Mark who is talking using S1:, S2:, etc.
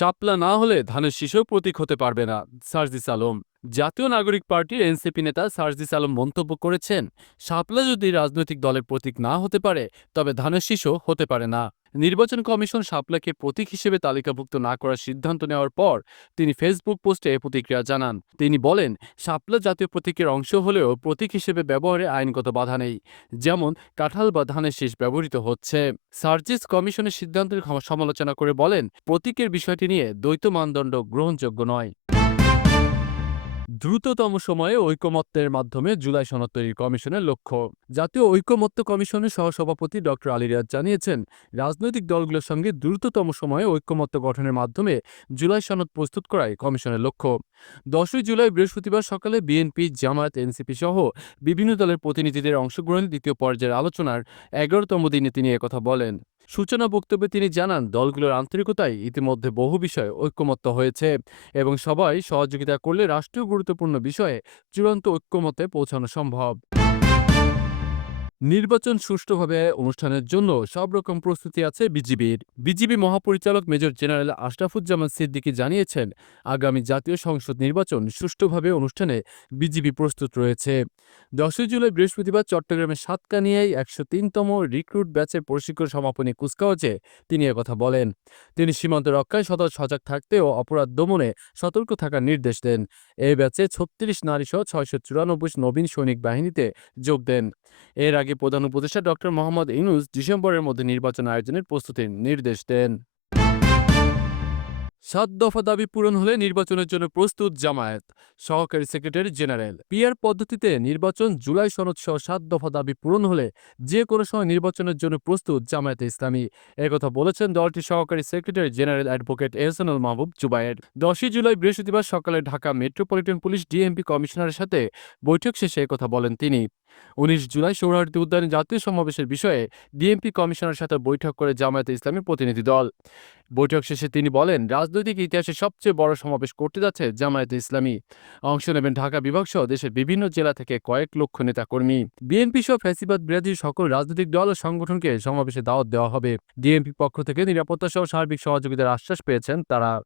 S1: শাপলা না হলে ধানের শীষও প্রতীক হতে পারবে না সার্জিস আলম। জাতীয় নাগরিক পার্টির এনসিপি নেতা সার্জিস আলম মন্তব্য করেছেন, শাপলা যদি রাজনৈতিক দলের প্রতীক না হতে পারে, তবে ধানের শীষও হতে পারে না। নির্বাচন কমিশন শাপলাকে প্রতীক হিসেবে তালিকাভুক্ত না করার সিদ্ধান্ত নেওয়ার পর তিনি ফেসবুক পোস্টে প্রতিক্রিয়া জানান। তিনি বলেন, শাপলা জাতীয় প্রতীকের অংশ হলেও প্রতীক হিসেবে ব্যবহারে আইনগত বাধা নেই, যেমন কাঁঠাল বা ধানের শীষ ব্যবহৃত হচ্ছে। সার্জিস কমিশনের সিদ্ধান্তের সমালোচনা করে বলেন, প্রতীকের বিষয়টি নিয়ে দ্বৈত মানদণ্ড গ্রহণযোগ্য নয়। দ্রুততম সময়ে ঐকমত্যের মাধ্যমে জুলাই সনদ তৈরির কমিশনের লক্ষ্য। জাতীয় ঐকমত্য কমিশনের সহসভাপতি ড. আলিরিয়াজ জানিয়েছেন, রাজনৈতিক দলগুলোর সঙ্গে দ্রুততম সময়ে ঐকমত্য গঠনের মাধ্যমে জুলাই সনদ প্রস্তুত করাই কমিশনের লক্ষ্য। দশই জুলাই বৃহস্পতিবার সকালে বিএনপি, জামায়াত, এনসিপি সহ বিভিন্ন দলের প্রতিনিধিদের অংশগ্রহণের দ্বিতীয় পর্যায়ের আলোচনার এগারোতম দিনে তিনি একথা বলেন। সূচনা বক্তব্যে তিনি জানান, দলগুলোর আন্তরিকতায় ইতিমধ্যে বহু বিষয়ে ঐক্যমত্য হয়েছে এবং সবাই সহযোগিতা করলে রাষ্ট্রীয় গুরুত্বপূর্ণ বিষয়ে চূড়ান্ত ঐক্যমতে পৌঁছানো সম্ভব। নির্বাচন সুষ্ঠুভাবে অনুষ্ঠানের জন্য সব রকম প্রস্তুতি আছে বিজিবির। বিজিবি মহাপরিচালক মেজর জেনারেল আশরাফুজ্জামান সিদ্দিকী জানিয়েছেন, আগামী জাতীয় সংসদ নির্বাচন সুষ্ঠুভাবে অনুষ্ঠানে বিজিবি প্রস্তুত রয়েছে। দশই জুলাই বৃহস্পতিবার চট্টগ্রামের সাতকানিয়ায় একশো তিনতম রিক্রুট ব্যাচের প্রশিক্ষণ সমাপনী কুচকাওয়াজে তিনি একথা বলেন। তিনি সীমান্ত রক্ষায় সদা সজাগ থাকতে ও অপরাধ দমনে সতর্ক থাকার নির্দেশ দেন। এই ব্যাচে ছত্রিশ নারীসহ ছয়শো চুরানব্বই নবীন সৈনিক বাহিনীতে যোগ দেন। এর আগে প্রধান উপদেষ্টা ডক্টর মোহাম্মদ ইউনুস ডিসেম্বরের মধ্যে নির্বাচন আয়োজনের প্রস্তুতির নির্দেশ দেন। সাত দফা দাবি পূরণ হলে নির্বাচনের জন্য প্রস্তুত জামায়াত, সহকারী সেক্রেটারি জেনারেল। পিআর পদ্ধতিতে নির্বাচন জুলাই সনদ সহ সাত দফা দাবি পূরণ হলে যে কোনো সময় নির্বাচনের জন্য প্রস্তুত জামায়াতে ইসলামী। একথা বলেছেন দলটির সহকারী secretary general advocate Ehsanul Mahbub Zubair. দশই জুলাই বৃহস্পতিবার সকালে ঢাকা মেট্রোপলিটন পুলিশ ডিএমপি কমিশনারের সাথে বৈঠক শেষে একথা বলেন তিনি। উনিশ জুলাই সৌরাহার্দি উদ্যানে জাতীয় সমাবেশের বিষয়ে ডিএমপি কমিশনের সাথে বৈঠক করে জামায়াতে ইসলামী প্রতিনিধি দল। বৈঠক শেষে তিনি বলেন, রাজনৈতিক ইতিহাসে সবচেয়ে বড় সমাবেশ করতে যাচ্ছে জামায়াতে ইসলামী। অংশ নেবেন ঢাকা বিভাগ সহ দেশের বিভিন্ন জেলা থেকে কয়েক লক্ষ নেতাকর্মী। বিএনপি সহ ফ্যাসিবাদ বিরোধী সকল রাজনৈতিক দল ও সংগঠনকে সমাবেশে দাওয়াত দেওয়া হবে। ডিএমপি পক্ষ থেকে নিরাপত্তা সহ সার্বিক সহযোগিতার আশ্বাস পেয়েছেন তারা।